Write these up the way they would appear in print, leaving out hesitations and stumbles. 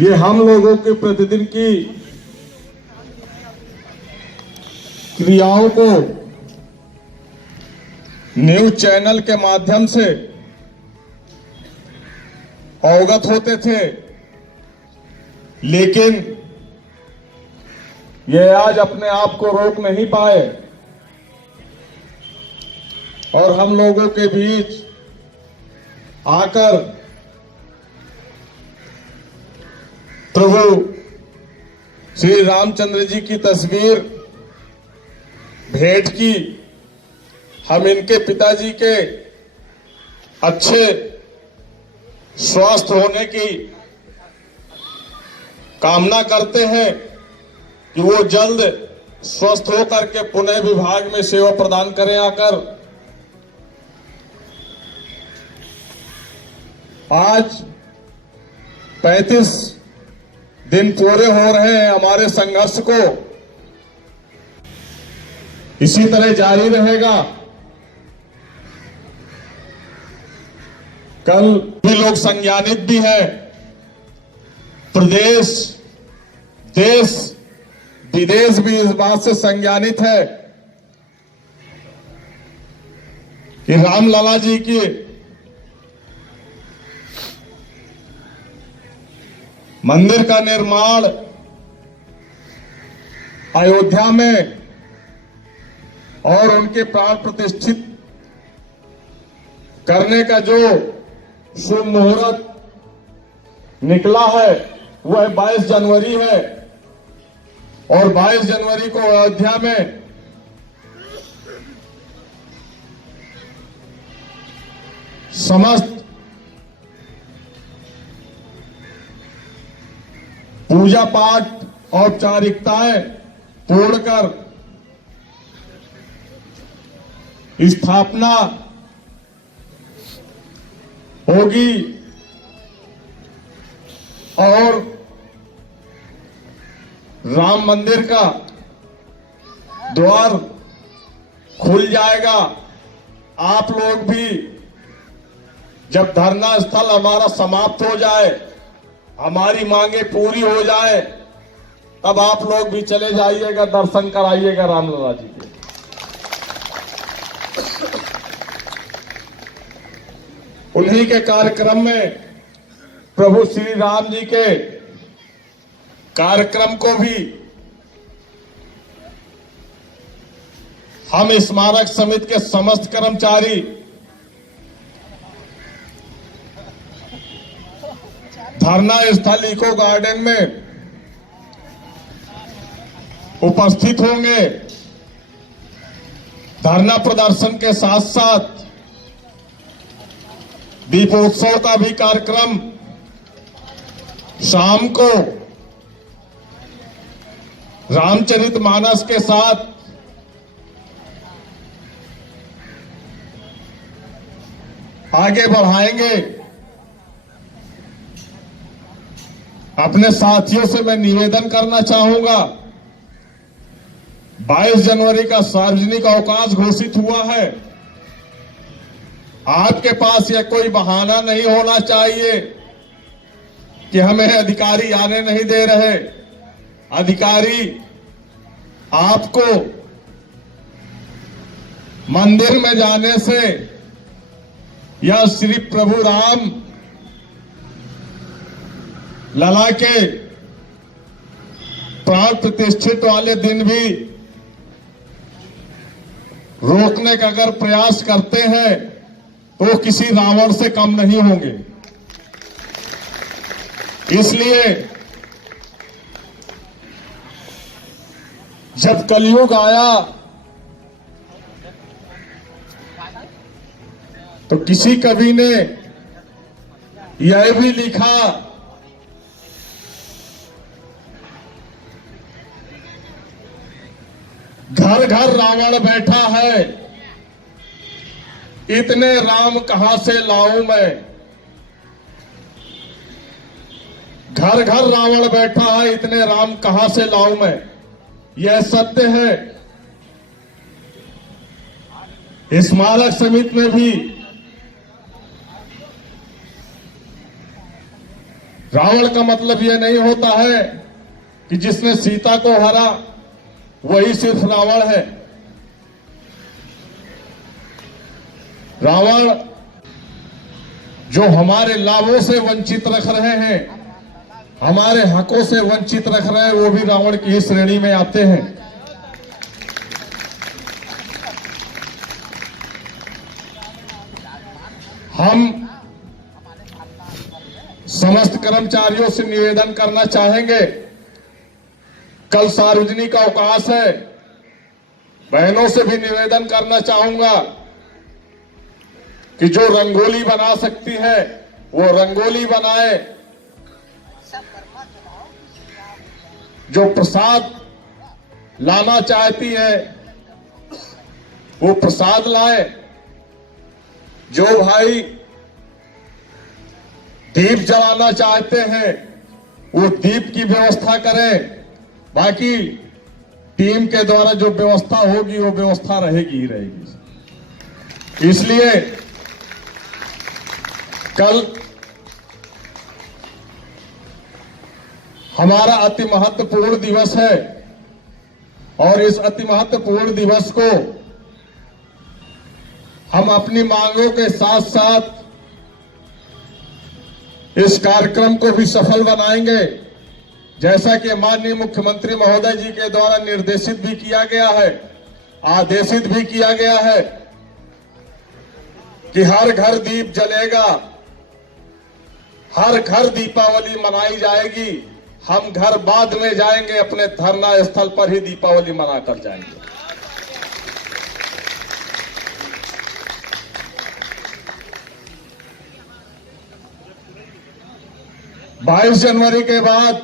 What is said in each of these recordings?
ये हम लोगों के प्रतिदिन की क्रियाओं को न्यूज चैनल के माध्यम से अवगत होते थे, लेकिन ये आज अपने आप को रोक नहीं पाए और हम लोगों के बीच आकर प्रभु श्री रामचंद्र जी की तस्वीर भेंट की। हम इनके पिताजी के अच्छे स्वस्थ होने की कामना करते हैं कि वो जल्द स्वस्थ होकर के पुनः विभाग में सेवा प्रदान करें आकर। आज 35 दिन पूरे हो रहे हैं हमारे संघर्ष को, इसी तरह जारी रहेगा। कल भी लोग संज्ञानित भी है, प्रदेश देश विदेश भी इस बात से संज्ञानित है कि रामलला जी की मंदिर का निर्माण अयोध्या में और उनके प्राण प्रतिष्ठित करने का जो शुभ मुहूर्त निकला है वह 22 जनवरी है और 22 जनवरी को अयोध्या में समस्त पूजा पाठ औपचारिकताएं पूर्ण कर स्थापना होगी और राम मंदिर का द्वार खुल जाएगा। आप लोग भी जब धरना स्थल हमारा समाप्त हो जाए, हमारी मांगे पूरी हो जाए, तब आप लोग भी चले जाइएगा, दर्शन कराइएगा रामलला जी के। उन्हीं के कार्यक्रम में प्रभु श्री राम जी के कार्यक्रम को भी हम स्मारक समिति के समस्त कर्मचारी धरना स्थल इको गार्डन में उपस्थित होंगे। धरना प्रदर्शन के साथ साथ दीपोत्सव का भी कार्यक्रम शाम को रामचरितमानस के साथ आगे बढ़ाएंगे। अपने साथियों से मैं निवेदन करना चाहूंगा, 22 जनवरी का सार्वजनिक अवकाश घोषित हुआ है। आपके पास यह कोई बहाना नहीं होना चाहिए कि हमें अधिकारी आने नहीं दे रहे। अधिकारी आपको मंदिर में जाने से या श्री प्रभु राम लला के प्राण प्रतिष्ठित वाले दिन भी रोकने का अगर प्रयास करते हैं तो किसी रावण से कम नहीं होंगे। इसलिए जब कलयुग आया तो किसी कवि ने यह भी लिखा, घर घर रावण बैठा है, इतने राम कहां से लाऊं मैं। घर घर रावण बैठा है, इतने राम कहां से लाऊं मैं। यह सत्य है। स्मारक समिति में भी रावण का मतलब यह नहीं होता है कि जिसने सीता को हरा वही सिर्फ रावण है। रावण जो हमारे लाभों से वंचित रख रहे हैं, हमारे हकों से वंचित रख रहे हैं, वो भी रावण की ही श्रेणी में आते हैं। हम समस्त कर्मचारियों से निवेदन करना चाहेंगे, कल सार्वजनिक अवकाश है, बहनों से भी निवेदन करना चाहूंगा कि जो रंगोली बना सकती है वो रंगोली बनाए, जो प्रसाद लाना चाहती है वो प्रसाद लाए, जो भाई दीप जलाना चाहते हैं वो दीप की व्यवस्था करें। बाकी टीम के द्वारा जो व्यवस्था होगी वो व्यवस्था रहेगी ही रहेगी। इसलिए कल हमारा अति महत्वपूर्ण दिवस है और इस अति महत्वपूर्ण दिवस को हम अपनी मांगों के साथ साथ इस कार्यक्रम को भी सफल बनाएंगे, जैसा कि माननीय मुख्यमंत्री महोदय जी के द्वारा निर्देशित भी किया गया है, आदेशित भी किया गया है कि हर घर दीप जलेगा, हर घर दीपावली मनाई जाएगी। हम घर बाद में जाएंगे, अपने धरना स्थल पर ही दीपावली मनाकर जाएंगे। बाईस जनवरी के बाद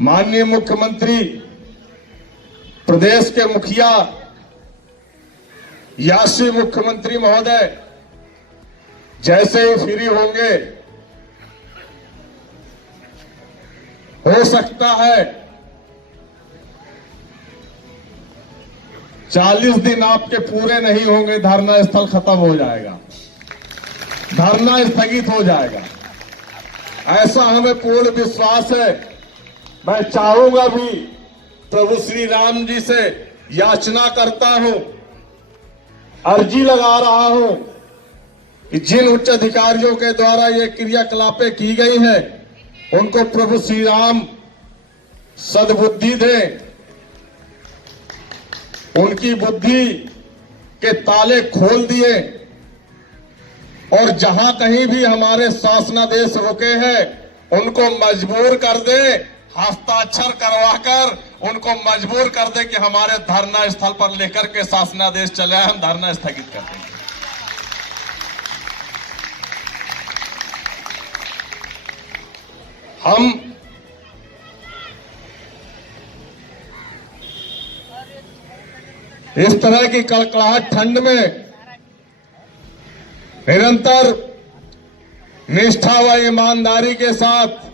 माननीय मुख्यमंत्री, प्रदेश के मुखिया, यासी मुख्यमंत्री महोदय जैसे ही फ्री होंगे, हो सकता है 40 दिन आपके पूरे नहीं होंगे, धरना स्थल खत्म हो जाएगा, धरना स्थगित हो जाएगा, ऐसा हमें पूर्ण विश्वास है। मैं चाहूंगा भी, प्रभु श्री राम जी से याचना करता हूं, अर्जी लगा रहा हूं कि जिन उच्च अधिकारियों के द्वारा ये क्रियाकलापें की गई हैं उनको प्रभु श्री राम सद्बुद्धि दें, उनकी बुद्धि के ताले खोल दिए और जहां कहीं भी हमारे शासनादेश रुके हैं उनको मजबूर कर दे, हस्ताक्षर करवाकर उनको मजबूर कर दे कि हमारे धरना स्थल पर लेकर के शासनादेश चले, हम धरना स्थगित कर देंगे। हम इस तरह की कड़कड़ाहट ठंड में निरंतर निष्ठा व ईमानदारी के साथ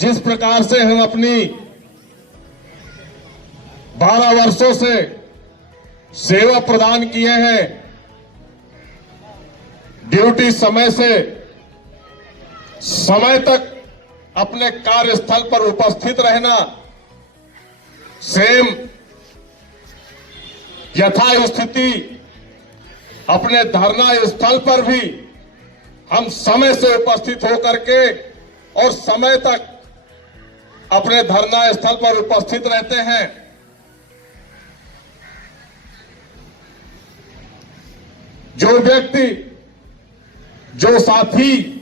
जिस प्रकार से हम अपनी 12 वर्षों से सेवा प्रदान किए हैं, ड्यूटी समय से समय तक अपने कार्यस्थल पर उपस्थित रहना, सेम यथास्थिति अपने धरना स्थल पर भी हम समय से उपस्थित होकर के और समय तक अपने धरना स्थल पर उपस्थित रहते हैं। जो व्यक्ति, जो साथी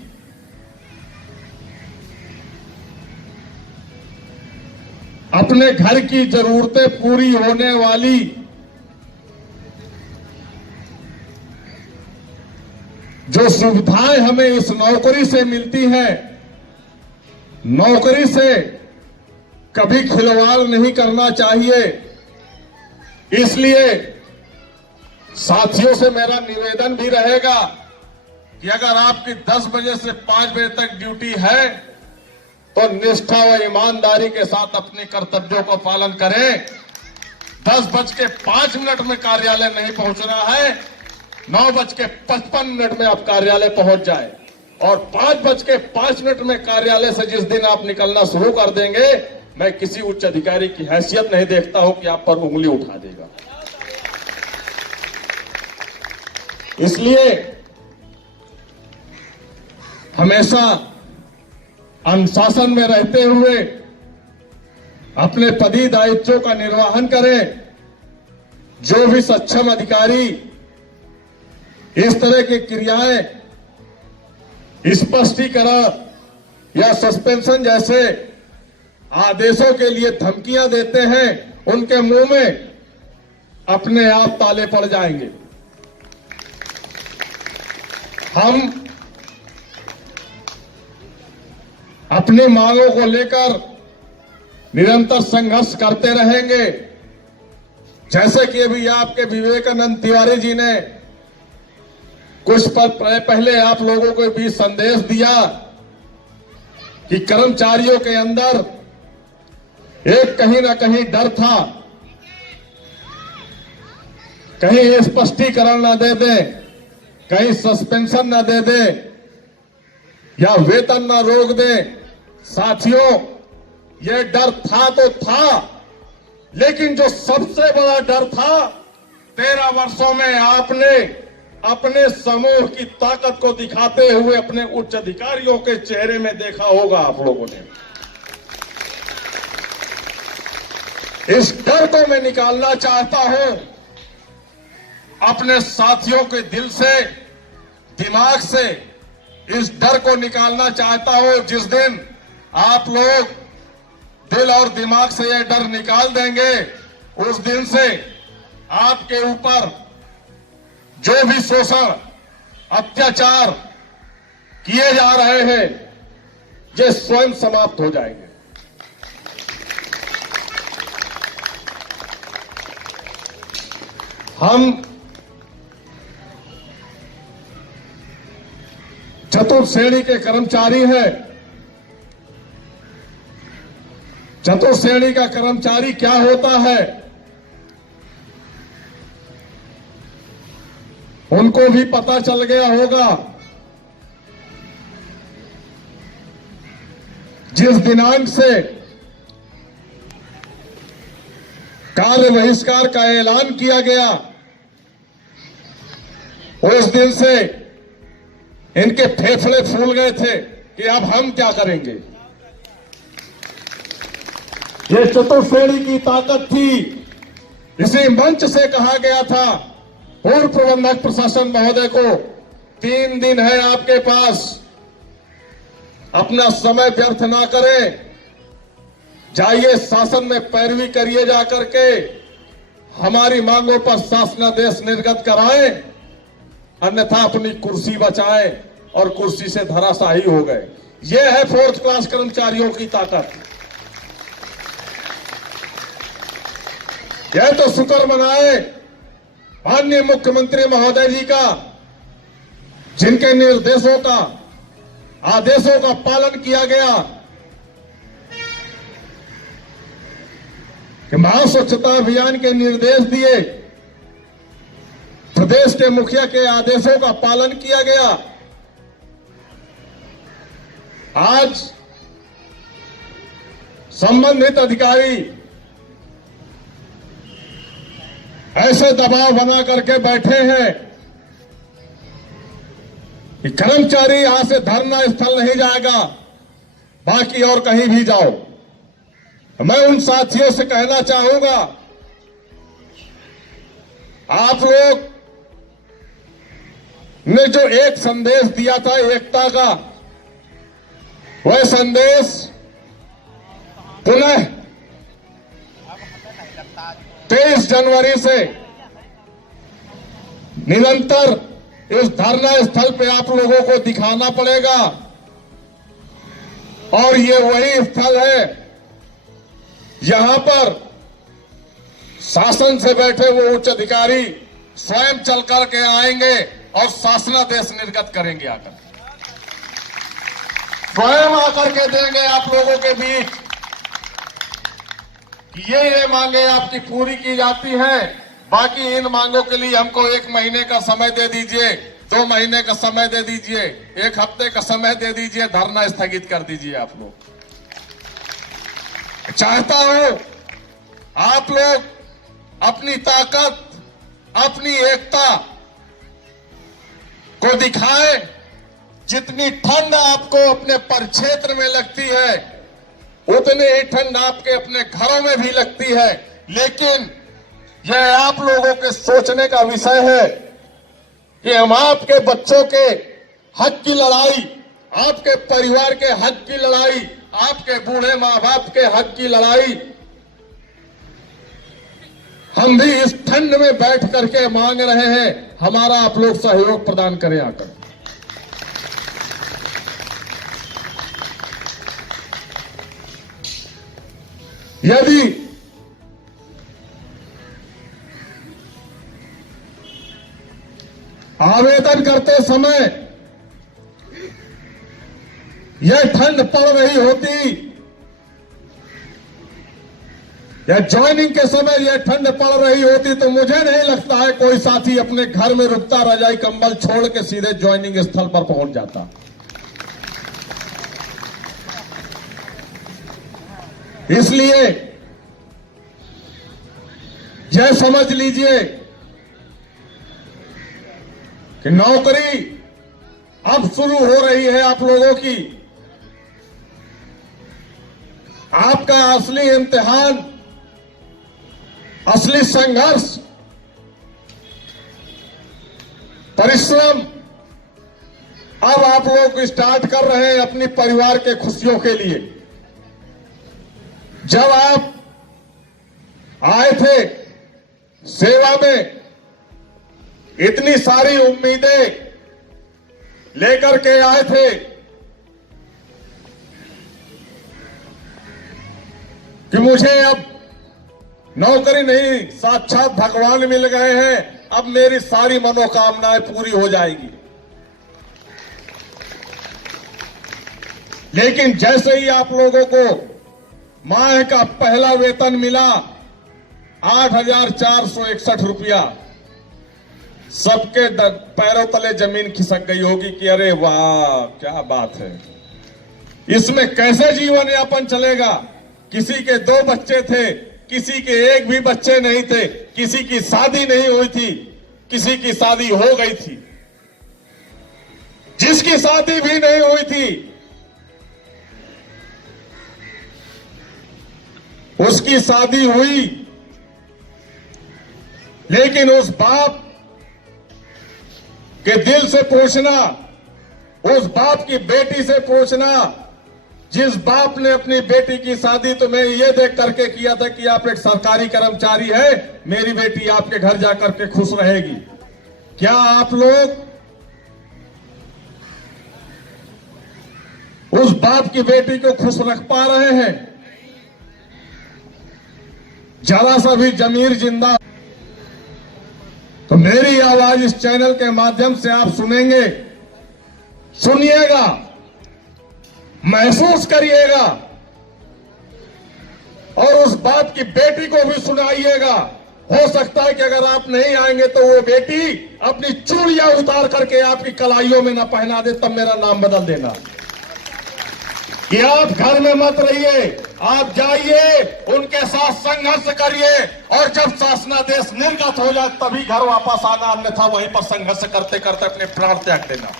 अपने घर की जरूरतें पूरी होने वाली जो सुविधाएं हमें इस नौकरी से मिलती हैं, नौकरी से कभी खिलवाड़ नहीं करना चाहिए। इसलिए साथियों से मेरा निवेदन भी रहेगा कि अगर आपकी 10 बजे से 5 बजे तक ड्यूटी है तो निष्ठा व ईमानदारी के साथ अपने कर्तव्यों का पालन करें। 10:05 में कार्यालय नहीं पहुंचना है, 9:55 में आप कार्यालय पहुंच जाए। और 5:05 में कार्यालय से जिस दिन आप निकलना शुरू कर देंगे, मैं किसी उच्च अधिकारी की हैसियत नहीं देखता हूं कि आप पर उंगली उठा देगा। इसलिए हमेशा अनुशासन में रहते हुए अपने पदी दायित्वों का निर्वहन करें। जो भी सक्षम अधिकारी इस तरह की क्रियाएं, स्पष्टीकरण या सस्पेंशन जैसे आदेशों के लिए धमकियां देते हैं, उनके मुंह में अपने आप ताले पड़ जाएंगे। हम अपनी मांगों को लेकर निरंतर संघर्ष करते रहेंगे। जैसे कि अभी आपके विवेकानंद तिवारी जी ने कुछ पल पहले आप लोगों को भी संदेश दिया कि कर्मचारियों के अंदर एक कहीं ना कहीं डर था, कहीं स्पष्टीकरण ना दे दे, कहीं सस्पेंशन ना दे दे या वेतन ना रोक दे। साथियों, यह डर था तो था, लेकिन जो सबसे बड़ा डर था, 13 वर्षों में आपने अपने समूह की ताकत को दिखाते हुए अपने उच्च अधिकारियों के चेहरे में देखा होगा आप लोगों ने। इस डर को मैं निकालना चाहता हूं अपने साथियों के दिल से, दिमाग से। इस डर को निकालना चाहता हूं। जिस दिन आप लोग दिल और दिमाग से यह डर निकाल देंगे, उस दिन से आपके ऊपर जो भी शोषण, अत्याचार किए जा रहे हैं, ये स्वयं समाप्त हो जाएंगे। हम चतुर्थ श्रेणी के कर्मचारी हैं। चतुर्थ श्रेणी का कर्मचारी क्या होता है, उनको भी पता चल गया होगा। जिस दिनांक से कार्य बहिष्कार का ऐलान किया गया, उस दिन से इनके फेफड़े फूल गए थे कि अब हम क्या करेंगे। ये चतुर्थ श्रेणी की ताकत थी। इसी मंच से कहा गया था पूर्व प्रबंधक प्रशासन महोदय को, 3 दिन है आपके पास, अपना समय व्यर्थ ना करें, जाइए शासन में पैरवी करिए, जाकर के हमारी मांगों पर शासनादेश निर्गत कराएं, अन्यथा अपनी कुर्सी बचाएं। और कुर्सी से धराशायी हो गए। यह है 4th क्लास कर्मचारियों की ताकत। यह तो शुक्र मनाए माननीय मुख्यमंत्री महोदय जी का, जिनके निर्देशों का, आदेशों का पालन किया गया कि महास्वच्छता अभियान के निर्देश दिए, प्रदेश के मुखिया के आदेशों का पालन किया गया। आज संबंधित अधिकारी ऐसे दबाव बना करके बैठे हैं कि कर्मचारी यहां से धरना स्थल नहीं जाएगा, बाकी और कहीं भी जाओ। मैं उन साथियों से कहना चाहूंगा, आप लोग ने जो एक संदेश दिया था एकता का, वह संदेश पुनः 23 जनवरी से निरंतर इस धरना स्थल पे आप लोगों को दिखाना पड़ेगा। और ये वही स्थल है यहां पर शासन से बैठे वो उच्च अधिकारी स्वयं चल करके आएंगे और शासनादेश निर्गत करेंगे, आकर स्वयं आकर के देंगे आप लोगों के बीच कि ये मांगे आपकी पूरी की जाती हैं, बाकी इन मांगों के लिए हमको 1 महीने का समय दे दीजिए। 2 महीने का समय दे दीजिए, 1 हफ्ते का समय दे दीजिए, धरना स्थगित कर दीजिए। आप लोग चाहता हूं आप लोग अपनी ताकत, अपनी एकता को दिखाएं। जितनी ठंड आपको अपने परिक्षेत्र में लगती है, उतनी ही ठंड आपके अपने घरों में भी लगती है। लेकिन यह आप लोगों के सोचने का विषय है कि हम आपके बच्चों के हक की लड़ाई, आपके परिवार के हक की लड़ाई, आपके बूढ़े मां बाप के हक की लड़ाई हम भी इस ठंड में बैठ करके मांग रहे हैं। हमारा आप लोग सहयोग प्रदान करें आकर। यदि आवेदन करते समय यह ठंड पड़ रही होती या ज्वाइनिंग के समय यह ठंड पड़ रही होती, तो मुझे नहीं लगता है कोई साथी अपने घर में रुकता, रजाई कंबल छोड़ के सीधे ज्वाइनिंग स्थल पर पहुंच जाता। इसलिए यह समझ लीजिए कि नौकरी अब शुरू हो रही है आप लोगों की। आपका असली इम्तिहान, असली संघर्ष, परिश्रम अब आप लोग स्टार्ट कर रहे हैं अपनी परिवार के खुशियों के लिए। जब आप आए थे सेवा में, इतनी सारी उम्मीदें लेकर के आए थे कि मुझे अब नौकरी नहीं, साक्षात भगवान मिल गए हैं, अब मेरी सारी मनोकामनाएं पूरी हो जाएगी। लेकिन जैसे ही आप लोगों को माह का पहला वेतन मिला 8,461 रुपया, सबके पैरों तले जमीन खिसक गई होगी कि अरे वाह क्या बात है, इसमें कैसे जीवन यापन चलेगा। किसी के 2 बच्चे थे, किसी के 1 भी बच्चे नहीं थे, किसी की शादी नहीं हुई थी, किसी की शादी हो गई थी, जिसकी शादी भी नहीं हुई थी उसकी शादी हुई। लेकिन उस बाप के दिल से पूछना, उस बाप की बेटी से पूछना, जिस बाप ने अपनी बेटी की शादी तो मैं ये देख करके किया था कि आप एक सरकारी कर्मचारी है, मेरी बेटी आपके घर जाकर के खुश रहेगी, क्या आप लोग उस बाप की बेटी को खुश रख पा रहे हैं? जरा सा भी जमीर जिंदा। तो मेरी आवाज इस चैनल के माध्यम से आप सुनेंगे, सुनिएगा, महसूस करिएगा और उस बाप की बेटी को भी सुनाइएगा। हो सकता है कि अगर आप नहीं आएंगे तो वो बेटी अपनी चूड़ियां उतार करके आपकी कलाइयों में ना पहना दे, तब मेरा नाम बदल देना। कि आप घर में मत रहिए, आप जाइए, उनके साथ संघर्ष करिए और जब शासनादेश निर्गत हो जाए तभी घर वापस आना, अन्यथा वहीं पर संघर्ष करते करते अपने प्राण त्याग देना।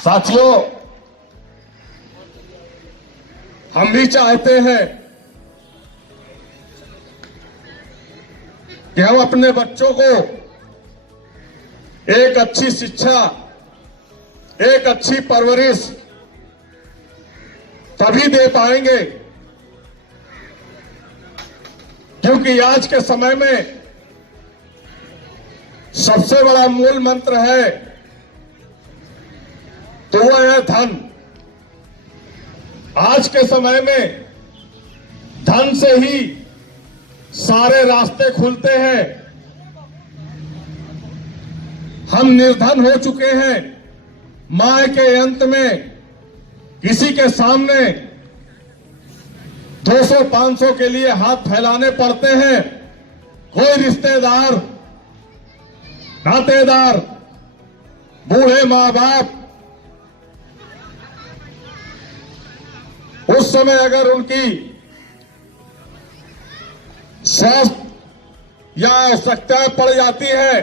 साथियों, हम भी चाहते हैं कि हम अपने बच्चों को एक अच्छी शिक्षा, एक अच्छी परवरिश तभी दे पाएंगे क्योंकि आज के समय में सबसे बड़ा मूल मंत्र है तो वो है धन। आज के समय में धन से ही सारे रास्ते खुलते हैं। हम निर्धन हो चुके हैं। माह के अंत में किसी के सामने 200-500 के लिए हाथ फैलाने पड़ते हैं। कोई रिश्तेदार नातेदार, बूढ़े माँ बाप उस समय अगर उनकी स्वास्थ्य या आवश्यकता पड़ जाती है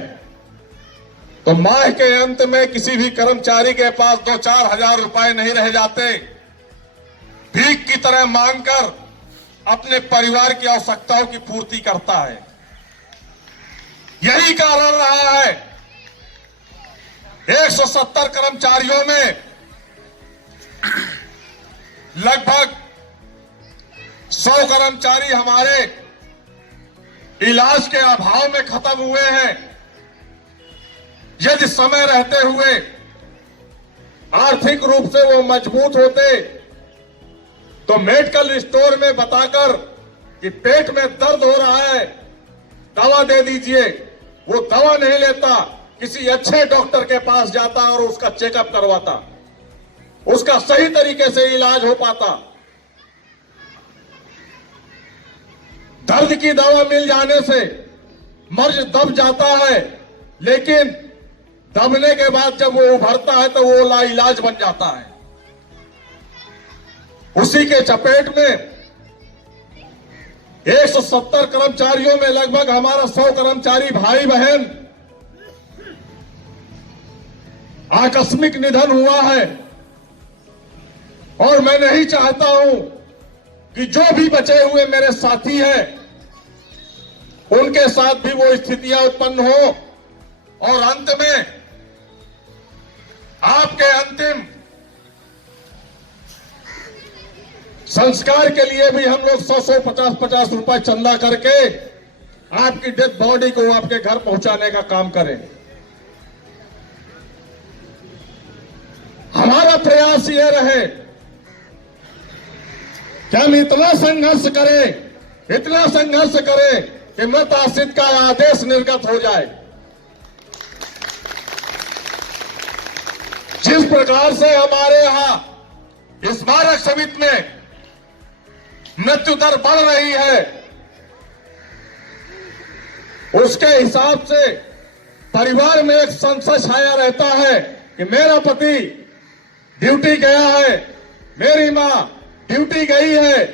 तो माह के अंत में किसी भी कर्मचारी के पास 2-4 हजार रुपए नहीं रह जाते। भीख की तरह मांगकर अपने परिवार की आवश्यकताओं की पूर्ति करता है। यही कारण रहा है 170 कर्मचारियों में लगभग 100 कर्मचारी हमारे इलाज के अभाव में खत्म हुए हैं। यदि समय रहते हुए आर्थिक रूप से वो मजबूत होते तो मेडिकल स्टोर में बताकर कि पेट में दर्द हो रहा है, दवा दे दीजिए, वो दवा नहीं लेता, किसी अच्छे डॉक्टर के पास जाता और उसका चेकअप करवाता, उसका सही तरीके से इलाज हो पाता। दर्द की दवा मिल जाने से मर्ज दब जाता है, लेकिन दबने के बाद जब वो उभरता है तो वो लाइलाज बन जाता है। उसी के चपेट में 170 कर्मचारियों में लगभग हमारा 100 कर्मचारी भाई बहन आकस्मिक निधन हुआ है। और मैं नहीं चाहता हूं कि जो भी बचे हुए मेरे साथी हैं उनके साथ भी वो स्थितियां उत्पन्न हो और अंत में आपके अंतिम संस्कार के लिए भी हम लोग 100 50 रुपए चंदा करके आपकी डेड बॉडी को आपके घर पहुंचाने का काम करें। हमारा प्रयास यह रहे कि हम इतना संघर्ष करें कि मृत आश्रित का आदेश निर्गत हो जाए। जिस प्रकार से हमारे यहां स्मारक समिति में मृत्यु दर बढ़ रही है, उसके हिसाब से परिवार में एक संशय छाया रहता है कि मेरा पति ड्यूटी गया है, मेरी मां ड्यूटी गई है,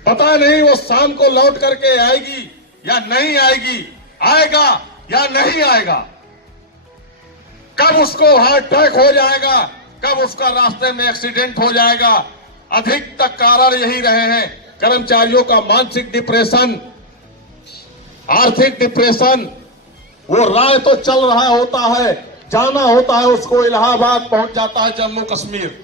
पता नहीं वो शाम को लौट करके आएगी या नहीं आएगी, आएगा या नहीं आएगा, कब उसको हार्ट अटैक हो जाएगा, कब उसका रास्ते में एक्सीडेंट हो जाएगा। अधिकतर कारण यही रहे हैं, कर्मचारियों का मानसिक डिप्रेशन, आर्थिक डिप्रेशन। वो राय तो चल रहा होता है, जाना होता है उसको, इलाहाबाद पहुंच जाता है, जम्मू कश्मीर,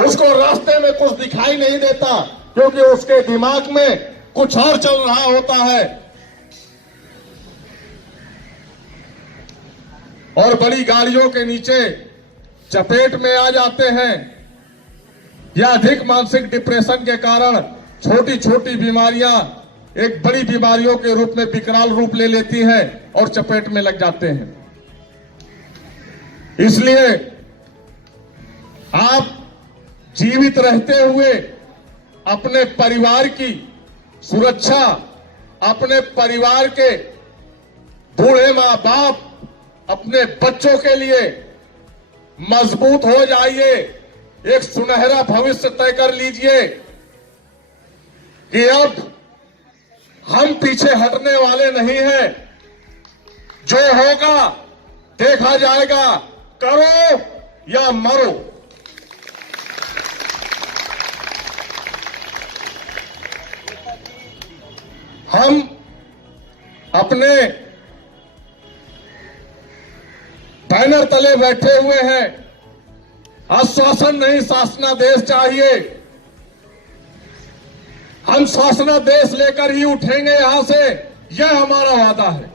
उसको रास्ते में कुछ दिखाई नहीं देता क्योंकि उसके दिमाग में कुछ और चल रहा होता है। और बड़ी गाड़ियों के नीचे चपेट में आ जाते हैं या अधिक मानसिक डिप्रेशन के कारण छोटी छोटी बीमारियां एक बड़ी बीमारियों के रूप में विकराल रूप ले लेती हैं और चपेट में लग जाते हैं। इसलिए आप जीवित रहते हुए अपने परिवार की सुरक्षा, अपने परिवार के बूढ़े माँ बाप, अपने बच्चों के लिए मजबूत हो जाइए, एक सुनहरा भविष्य तय कर लीजिए कि अब हम पीछे हटने वाले नहीं हैं। जो होगा देखा जाएगा, करो या मरो। हम अपने बैनर तले बैठे हुए हैं, आश्वासन नहीं शासनादेश चाहिए। हम शासनादेश लेकर ही उठेंगे यहां से, यह हमारा वादा है।